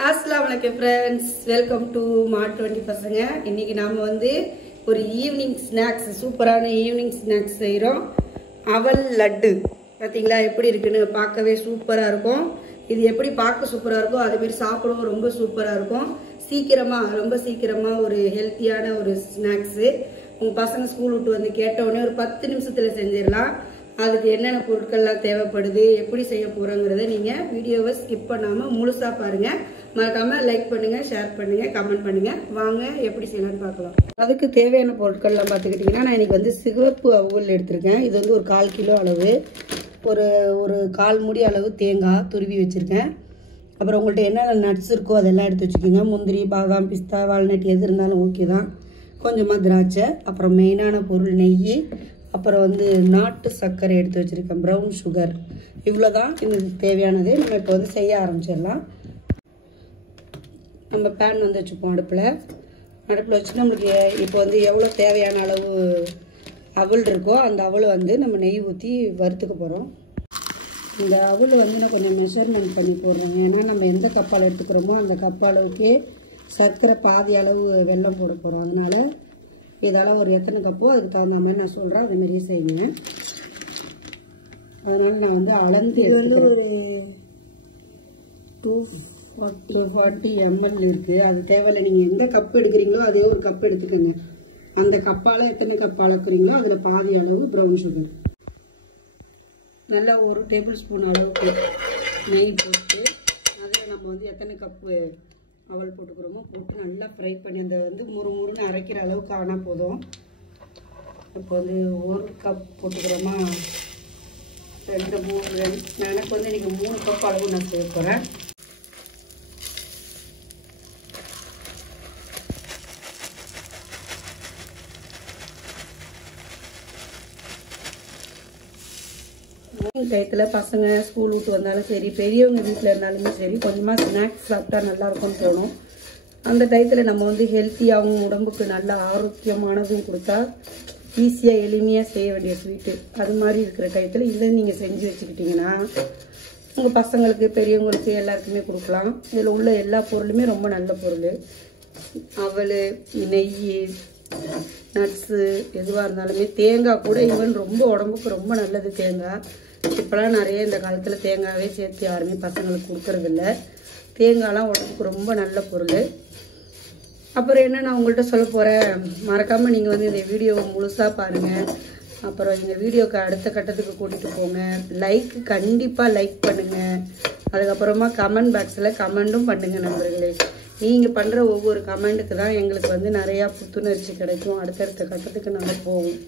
Assalamualaikum friends, welcome to Mart 20 பசங்க. இன்னைக்கு நாம வந்து ஒரு ஈவினிங் ஸ்நாக்ஸ், சூப்பரான ஈவினிங் ஸ்நாக்ஸ் செய்றோம். அவல் லட்டு. பாத்தீங்களா எப்படி இருக்குன்னு? பார்க்கவே சூப்பரா இருக்கும். இது எப்படி பார்க்க சூப்பரா இருக்கோ அதே மாதிரி சாப்பிடவும் ரொம்ப சூப்பரா இருக்கும். ரொம்ப சீக்கிரமா ஒரு ஹெல்த்தியான ஒரு ஸ்நாக்ஸ். உங்க பசங்க ஸ்கூல் விட்டு வந்து கேட்ட உடனே ஒரு 10 நிமிஷத்துல செஞ்சிடலாம். அதுக்கு என்னென்ன பொருட்கள்லாம் தேவைப்படுது, எப்படி செய்ய போறோங்கிறத நீங்க வீடியோவை ஸ்கிப் பண்ணாம முழுசா பாருங்க. மறக்காம லைக் பண்ணுங்க, ஷேர் பண்ணுங்க, கமெண்ட் பண்ணுங்க. வாங்க எப்படி செய்யலாம்னு பார்க்கலாம். அதுக்கு தேவையான பொருட்கள்லாம் பார்த்துக்கிட்டிங்கன்னா, நான் இன்னைக்கு வந்து சிவப்பு அவல் எடுத்திருக்கேன். இது வந்து ஒரு 1/4 கிலோ அளவு. ஒரு 1/4 மூடி அளவு தேங்காய் துருவி வச்சிருக்கேன். அப்புறம் உங்கள்கிட்ட என்னென்ன நட்ஸ் இருக்கோ அதெல்லாம் எடுத்து வச்சுக்கோங்க. முந்திரி, பாதாம், பிஸ்தா, வால்நட் எது இருந்தாலும் ஓகே தான். கொஞ்சமாக திராட்சை, அப்புறம் மெயினான பொருள் நெய், அப்புறம் வந்து நாட்டு சர்க்கரை எடுத்து வச்சுருக்கேன், ப்ரௌன் சுகர். இவ்வளோ தான் இதுக்கு தேவையானது. நம்ம இப்போ வந்து செய்ய ஆரம்பிச்சிடலாம். நம்ம பேன் வந்து வச்சுப்போம் அடுப்பில் வச்சு நம்மளுக்கு இப்போ வந்து எவ்வளோ தேவையான அளவு அவல் இருக்கோ அந்த அவலை வந்து நம்ம நெய் ஊற்றி வறுத்துக்க போகிறோம். இந்த அவல் வந்து நான் கொஞ்சம் மெஷர்மெண்ட் பண்ணி போடுறேன். ஏன்னா நம்ம எந்த கப்பால் எடுத்துக்கிறோமோ அந்த கப் அளவுக்கே சர்க்கரை பாதி அளவு வெல்லம் போட போகிறோம். அதனால் இதெல்லாம் ஒரு எத்தனை கப்போ அதுக்கு தகுந்த மாதிரி நான் சொல்கிறேன். அதேமாரியே செய்யுங்க. அதனால் நான் வந்து அளந்து ஒரு 240 ml இருக்குது. அது தேவையில்லை. நீங்கள் எந்த கப்பு எடுக்கிறீங்களோ அதே ஒரு கப் எடுத்துக்கோங்க. அந்த கப்பால் எத்தனை கப் அளக்குறீங்களோ அதில் பாதி அளவு ப்ரௌன் சுகர். நல்லா 1 டேபிள் ஸ்பூன் அளவுக்கு நெய் போட்டு அதில் நம்ம வந்து எத்தனை கப்பு அவல் போட்டுக்கிறோமோ போட்டு நல்லா ஃப்ரை பண்ணி அந்த வந்து முறுமுறுன்னு அரைக்கிற அளவுக்கு ஆனால் போதும். இப்போ வந்து 1 கப் போட்டுக்கிறோமா, 2 3 எனக்கு வந்து இன்றைக்கி 3 கப் அளவு நான் செய்ய போகிறேன். டயத்தில் பசங்க ஸ்கூல் விட்டு வந்தாலும் சரி, பெரியவங்க வீட்டில் இருந்தாலுமே சரி, கொஞ்சமாக ஸ்நாக்ஸ் சாப்பிட்டா நல்லாயிருக்கும்னு தோணும். அந்த டயத்தில் நம்ம வந்து ஹெல்த்தியாகவும் உடம்புக்கு நல்ல ஆரோக்கியமானதும் கொடுத்தா ஈஸியாக எளிமையாக செய்ய வேண்டிய ஸ்வீட்டு. அது மாதிரி இருக்கிற டயத்தில் இதை நீங்கள் செஞ்சு வச்சுக்கிட்டிங்கன்னா உங்கள் பசங்களுக்கு, பெரியவங்களுக்கு எல்லாருக்குமே கொடுக்கலாம். இதில் உள்ள எல்லா பொருளுமே ரொம்ப நல்ல பொருள். அவல், நெய், நட்ஸு எதுவாக இருந்தாலுமே, தேங்காய் கூட ஈவன் ரொம்ப உடம்புக்கு ரொம்ப நல்லது தேங்காய். இப்போலாம் நிறைய இந்த காலத்தில் தேங்காயே சேர்த்து யாருமே பசங்களுக்கு கொடுக்கறதில்ல. தேங்காய்லாம் உடம்புக்கு ரொம்ப நல்ல பொருள். அப்புறம் என்ன நான் உங்கள்கிட்ட சொல்ல போகிறேன், மறக்காமல் நீங்கள் வந்து இந்த வீடியோவை முழுசாக பாருங்கள். அப்புறம் இந்த வீடியோக்கு அடுத்த கட்டத்துக்கு கூட்டிகிட்டு போங்க. கண்டிப்பாக லைக் பண்ணுங்கள். அதுக்கப்புறமா கமெண்ட் பாக்ஸில் கமெண்ட்டும் பண்ணுங்கள் நண்பர்களே. நீங்கள் பண்ணுற ஒவ்வொரு கமெண்ட்டுக்கு தான் எங்களுக்கு வந்து நிறையா புத்துணர்ச்சி கிடைக்கும். அடுத்தடுத்த கட்டத்துக்கு நல்லா போகும்.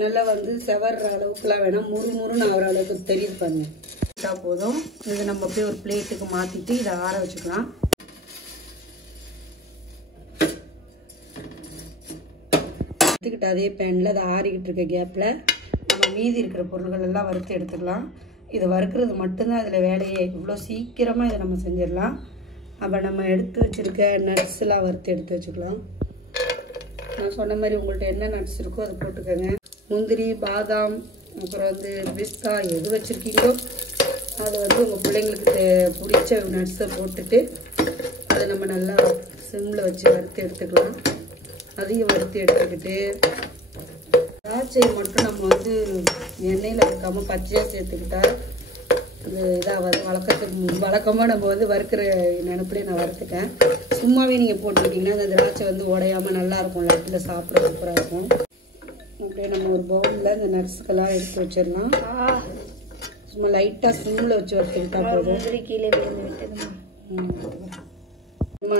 நல்லா வந்து செவர்ற அளவுக்குலாம் வேணாம், முறுமுறுன்னு ஆகிற அளவுக்கு தெரியுது பாருங்க. போதும். இதை நம்ம அப்படியே ஒரு பிளேட்டுக்கு மாற்றிட்டு இதை ஆற வச்சுக்கலாம். எடுத்துக்கிட்டு அதே பேனில் அதை ஆறிக்கிட்டு இருக்க கேப்பில் நம்ம மீதி இருக்கிற பொருள்கள் எல்லாம் வறுத்து எடுத்துக்கலாம். இதை வறுக்கிறது மட்டும்தான் அதில் வேலையே. இவ்வளோ சீக்கிரமாக இதை நம்ம செஞ்சிடலாம். அப்போ நம்ம எடுத்து வச்சுருக்க நட்ஸ்லாம் வறுத்து எடுத்து வச்சுக்கலாம். நான் சொன்ன மாதிரி உங்கள்கிட்ட என்ன நட்ஸ் இருக்கோ அதை போட்டுக்கோங்க. முந்திரி, பாதாம், அப்புறம் வந்து பிஸ்தா எது வச்சுருக்கீங்களோ அதை வந்து உங்கள் பிள்ளைங்களுக்கு பிடிச்ச நட்ஸை போட்டுட்டு அதை நம்ம நல்லா சிம்மில் வச்சு வறுத்து எடுத்துக்கலாம். அதையும் வறுத்து எடுத்துக்கிட்டு திராட்சையை மட்டும் நம்ம வந்து எண்ணெயில் வைக்காமல் பச்சையாக சேர்த்துக்கிட்டா அது இதாக வழக்கமாக நம்ம வந்து வறுக்கிற நினைப்பிலே நான் வறுத்துட்டேன். சும்மாவே நீங்கள் போட்டுக்கிட்டிங்கன்னா அந்த திராட்சை வந்து உடையாமல் நல்லாயிருக்கும். லட்டில் சாப்பிட சூப்பராக இருக்கும். அப்படியே நம்ம ஒரு பவுலில் இந்த நட்ஸ்க்கெல்லாம் எடுத்து வச்சிடலாம். சும்மா லைட்டாக சிம்மில் வச்சு வறுத்துக்கிட்டா போதும். கீழே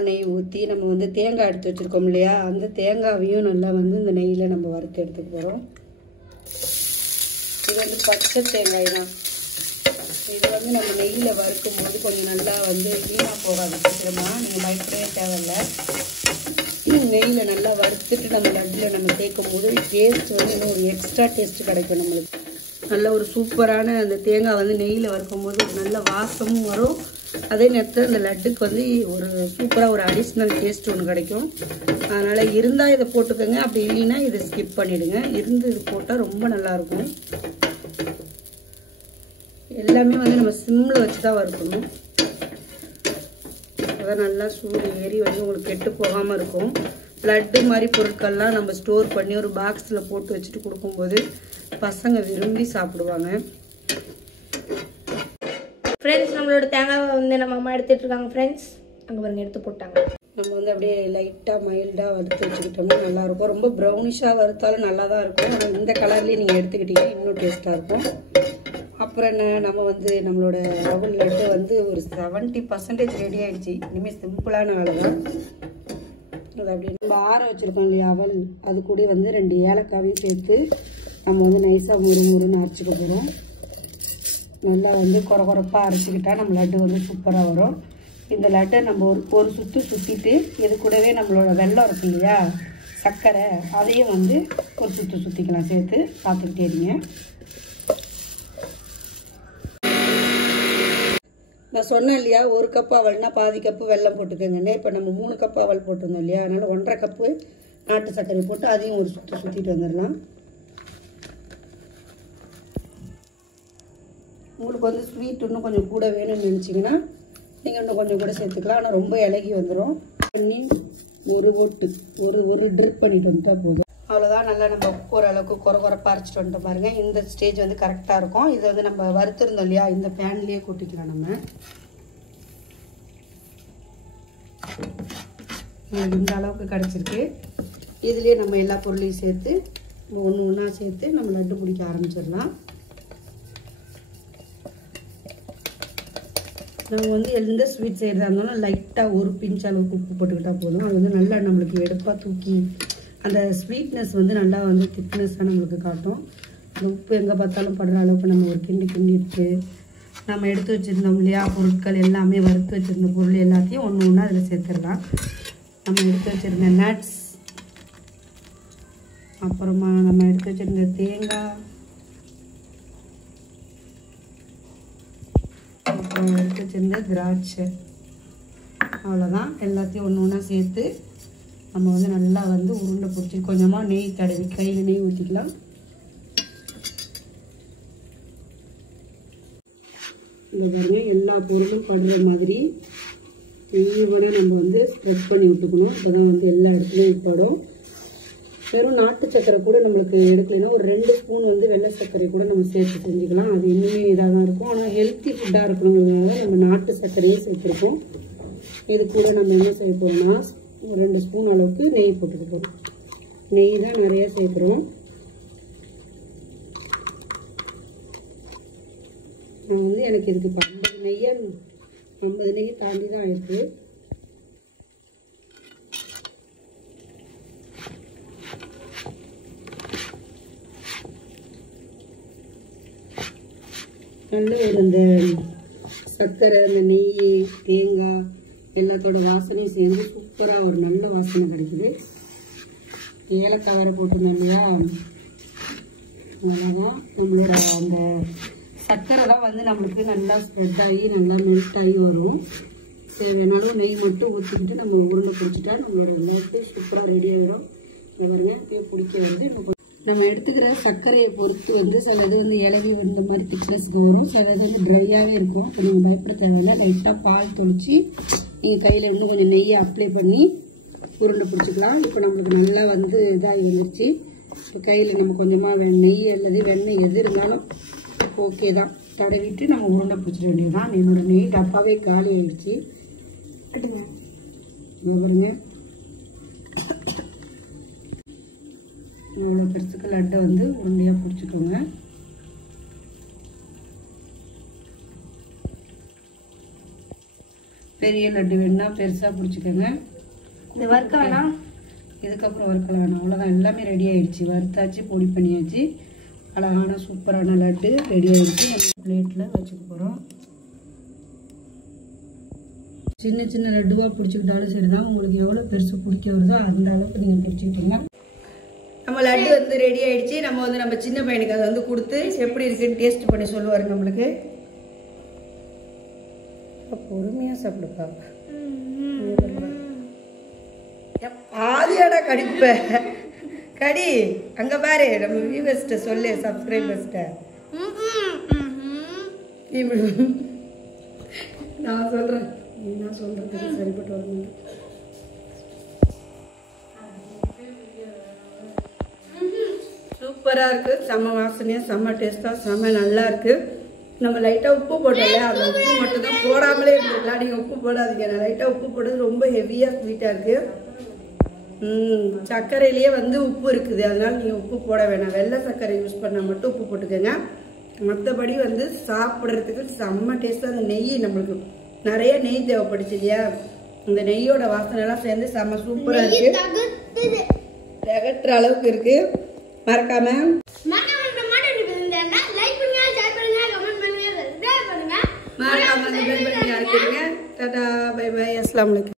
நெய் ஊற்றி நம்ம வந்து தேங்காய் எடுத்து வச்சுருக்கோம் இல்லையா, அந்த தேங்காயையும் நல்லா வந்து இந்த நெய்யில் நம்ம வறுத்து எடுத்துக்க போகிறோம். இது வந்து பச்சை தேங்காய் தான். இது வந்து நம்ம நெய்யில் வறுக்கும் போது கொஞ்சம் நல்லா வந்து வீணாக போகாது சீக்கிரமாக. நீங்கள் பயப்படவே தேவையில்லை. நெய்யில் நல்லா வறுத்துட்டு நம்ம லட்டில் நம்ம சேர்க்கும் போது டேஸ்ட் வந்து இன்னும் ஒரு எக்ஸ்ட்ரா டேஸ்ட்டு கிடைக்கும் நம்மளுக்கு. நல்ல ஒரு சூப்பரான அந்த தேங்காய் வந்து நெய்யில் வறுக்கும் போது ஒரு நல்ல வாசமும் வரும். அதே நேரத்தில் அந்த லட்டுக்கு வந்து ஒரு சூப்பராக ஒரு அடிஷ்னல் டேஸ்ட் ஒன்று கிடைக்கும். அதனால் இருந்தால் இதை போட்டுக்கோங்க, அப்படி இல்லைன்னா இதை ஸ்கிப் பண்ணிவிடுங்க. இருந்து இது போட்டால் ரொம்ப நல்லாயிருக்கும். எல்லாமே வந்து நம்ம சிம்மில் வச்சு தான் வறுக்கணும். அதான் நல்லா சூடு ஏறி வந்து உங்களுக்கு கெட்டு போகாமல் இருக்கும். லட்டு மாதிரி பொருட்கள்லாம் நம்ம ஸ்டோர் பண்ணி ஒரு பாக்ஸில் போட்டு வச்சுட்டு கொடுக்கும்போது பசங்க விரும்பி சாப்பிடுவாங்க. ஃப்ரெண்ட்ஸ் நம்மளோட தேங்காவை வந்து நம்ம அம்மா எடுத்துகிட்டு இருக்காங்க ஃப்ரெண்ட்ஸ். அங்கே பாருங்க எடுத்து போட்டாங்க. நம்ம வந்து அப்படியே லைட்டாக மைல்டாக வறுத்து வச்சுக்கிட்டோம்னா நல்லாயிருக்கும். ரொம்ப ப்ரௌனிஷாக வறுத்தாலும் நல்லா தான் இருக்கும். ஆனால் இந்த கலர்லேயே நீங்கள் எடுத்துக்கிட்டீங்கன்னா இன்னும் டேஸ்ட்டாக இருக்கும். அப்புறம் என்ன, நம்ம வந்து நம்மளோட அவல் லட்டு வந்து ஒரு 70% ரெடி ஆகிடுச்சு. இனிமேல் சிம்பிளான வேலை தான். அது அப்படியே நம்ம ஆற வச்சுருக்கோம் இல்லையா அவல், அது கூட வந்து 2 ஏலக்காவையும் சேர்த்து நம்ம வந்து நைஸாக முறுமுறுன்னு அரைச்சிக்க போகிறோம். நல்லா வந்து கொரப்பாக அரைச்சிக்கிட்டால் நம்ம லட்டு வந்து சூப்பராக வரும். இந்த லட்டை நம்ம ஒரு சுற்று சுற்றிட்டு இது கூடவே நம்மளோட வெல்லம் இருக்கு இல்லையா சர்க்கரை, அதையும் வந்து ஒரு சுற்று சுற்றிக்கலாம் சேர்த்து பார்த்துக்கிட்டே இருங்க. நான் சொன்னேன் இல்லையா 1 கப் அவல்னா பாதி கப்பு வெல்லம் போட்டுக்கோங்கண்ணே. இப்போ நம்ம 3 கப் அவல் போட்டிருந்தோம் இல்லையா, அதனால் 1.5 கப்பு நாட்டு சர்க்கரை போட்டு அதையும் ஒரு சுற்று சுற்றிட்டு வந்துடலாம். உங்களுக்கு வந்து ஸ்வீட் இன்னும் கொஞ்சம் கூட வேணும்னு நினச்சிங்கன்னா நீங்கள் இன்னும் கொஞ்சம் கூட சேர்த்துக்கலாம். ஆனால் ரொம்ப இலகி வந்துடும். பண்ணி ஒரு ட்ரிப் பண்ணிட்டு வந்துட்டா போதும். அவ்வளோதான். நல்லா நம்ம ஓரளவுக்கு கொரப்பாக அரைச்சிட்டு வந்துட்டோம் பாருங்கள். இந்த ஸ்டேஜ் வந்து கரெக்டாக இருக்கும். இதை வந்து நம்ம வறுத்துருந்தோம் இல்லையா, இந்த பேன்லேயே கொட்டிக்கலாம். நம்ம இந்த அளவுக்கு கிடச்சிருக்கு. இதுலேயே நம்ம எல்லா பொருளையும் சேர்த்து ஒன்று ஒன்றா சேர்த்து நம்ம லட்டு பிடிக்க ஆரம்பிச்சிடலாம். நம்ம வந்து எந்த ஸ்வீட் செய்கிறதா இருந்தாலும் லைட்டாக ஒரு பிஞ்ச் அளவுக்கு உப்பு போட்டுக்கிட்டால் போதும். அது வந்து நல்லா நம்மளுக்கு எடுப்பாக தூக்கி அந்த ஸ்வீட்னஸ் வந்து நல்லா வந்து திக்னஸ்ஸாக நம்மளுக்கு காட்டும். அந்த உப்பு எங்கே பார்த்தாலும் படுற அளவுக்கு நம்ம ஒரு கிண்டி எடுத்து நம்ம எடுத்து வச்சுருந்தோம் இல்லையா பொருட்கள் எல்லாமே, வறுத்து வச்சுருந்த பொருள் எல்லாத்தையும் ஒன்று ஒன்றா அதில் சேர்த்துடலாம். நம்ம எடுத்து வச்சுருந்த நட்ஸ், அப்புறமா நம்ம எடுத்து வச்சுருந்த தேங்காய், அப்புறம் எடுத்து வச்சுருந்த திராட்சை, அவ்வளோதான். எல்லாத்தையும் ஒன்று ஒன்றா சேர்த்து நம்ம வந்து நல்லா வந்து உருண்டை பிடிச்சி கொஞ்சமாக நெய் தடவி கையில் நெய் ஊற்றிக்கலாம். இந்த பாருங்க எல்லா பொருளும் படுற மாதிரி ஈவனாக நம்ம வந்து ஸ்ப்ரெட் பண்ணி விட்டுக்கணும். அப்போ தான் வந்து எல்லா இடத்துலையும் படும். வெறும் நாட்டு சர்க்கரை கூட நம்மளுக்கு எடுக்கலைன்னா ஒரு 2 ஸ்பூன் வந்து வெள்ளை சர்க்கரை கூட நம்ம சேர்த்து செஞ்சுக்கலாம். அது இன்னுமே இதாக தான் இருக்கும். ஆனால் ஹெல்த்தி ஃபுட்டாக இருக்கணுங்கிறதுனால நம்ம நாட்டு சர்க்கரையே சேர்த்துருக்கோம். இது கூட நம்ம என்ன செய்ய போகிறோம்னா 2 ஸ்பூன் அளவுக்கு நெய் போட்டுக்க போகிறோம். நெய் தான் நிறைய சேர்க்குறோம். நான் வந்து எனக்கு இதுக்கு 50 நெய் தாண்டி தான் ஆயிருக்கு. நல்ல ஒரு அந்த சர்க்கரை, அந்த நெய், தேங்காய் எல்லாத்தோட வாசனையும் சேர்ந்து சூப்பராக ஒரு நல்ல வாசனை கிடைக்குது. ஏலக்காய் வேறு போட்டிருந்தோம் இல்லையா, அவ்வளோதான். நம்மளோட அந்த சர்க்கரை தான் வந்து நம்மளுக்கு நல்லா ஸ்ப்ரெட் ஆகி நல்லா மெல்ட் ஆகி வரும். தேவையானாலும் நெய் மட்டும் ஊற்றிக்கிட்டு நம்ம உருண்டை பிடிச்சிட்டா நம்மளோட எல்லாத்தையும் சூப்பராக ரெடி ஆகிடும். பாருங்க இப்போயே பிடிக்க வந்து நம்ம எடுத்துக்கிற சர்க்கரையை பொறுத்து வந்து சிலது வந்து இலவி இந்த மாதிரி திக்னஸ்க்கு வரும், சிலது வந்து ட்ரையாகவே இருக்கும். அப்போ நீங்கள் பயப்பட தேவையில்லை. லைட்டாக பால் தொளிச்சு நீங்கள் கையில் இன்னும் கொஞ்சம் நெய்யை அப்ளை பண்ணி உருண்டை பிடிச்சிக்கலாம். இப்போ நம்மளுக்கு நல்லா வந்து இதாகி வந்துருச்சு. இப்போ கையில் நம்ம கொஞ்சமாக நெய் அல்லது வெண்ணெய் எது இருந்தாலும் ஓகே தான் தடவிட்டு நம்ம உருண்டை பிடிச்சிட வேண்டியது தான். என்னோட நெய் டப்பாவே காலி ஆகிடுச்சு. பாருங்க இவ்வளோ பெருசுக்கு லட்டை வந்து உருண்டையாக பிடிச்சிக்கோங்க. பெரிய லட்டு வேணுன்னா பெருசாக பிடிச்சிக்கோங்க. இந்த வறுக்க வேணாம், இதுக்கப்புறம் வறுக்கலாம் வேணாம். அவ்வளோதான், எல்லாமே ரெடி ஆகிடுச்சு. வறுத்தாச்சு, பொடி பண்ணியாச்சு. அழகான சூப்பரான லட்டு ரெடி ஆகிடுச்சு. பிளேட்டில் வச்சுக்க போகிறோம். சின்ன சின்ன லட்டுவாக பிடிச்சிக்கிட்டாலும் சரி தான். உங்களுக்கு எவ்வளோ பெருசு பிடிக்க வருதோ அந்த அளவுக்கு நீங்கள் பிடிச்சிக்கிட்டீங்க. நம்ம லட்டு வந்து ரெடி ஆகிடுச்சு. நம்ம வந்து நம்ம சின்ன பையனுக்கு அதை வந்து கொடுத்து எப்படி இருக்குன்னு டேஸ்ட் பண்ணி சொல்லுவார் நம்மளுக்கு. பொறுமையாக சாப்பிடுப்பா. பாதியாடா கடிப்ப கடி. அங்கே பாரு நம்ம வியூவர்ஸ்ட்ட சொல்லு, சப்ஸ்கிரைபர்ஸ்ட்ட. நான் சொல்கிறேன் என்ன சொல்றது சரிப்பட்டு வரணும். சூப்பராக இருக்குது. செம்ம வாசனையாக செம்ம டேஸ்ட்டாக செம்ம நல்லா இருக்குது. நம்ம லைட்டாக உப்பு போட்டோம்ல, அந்த உப்பு மட்டும் தான் போடாமலே இருந்துக்கலாம். நீங்கள் உப்பு போடாதீங்க. நான் லைட்டாக உப்பு போட்டது ரொம்ப ஹெவியாக ஸ்வீட்டாக இருக்குது. சர்க்கரையிலேயே வந்து உப்பு இருக்குது, அதனால நீங்கள் உப்பு போட வேணாம். வெள்ளை சர்க்கரை யூஸ் பண்ணால் மட்டும் உப்பு போட்டுக்கோங்க. மற்றபடி வந்து சாப்பிட்றதுக்கு செம்ம டேஸ்ட்டாக அந்த நெய், நம்மளுக்கு நிறைய நெய் தேவைப்படுச்சு இல்லையா, இந்த நெய்யோட வாசனைலாம் சேர்ந்து செம்ம சூப்பராக இருக்குது. திகட்டுற அளவுக்கு இருக்குது. மறக்காம டாடா பை பை. அஸ்ஸலாமு அலைக்கும்.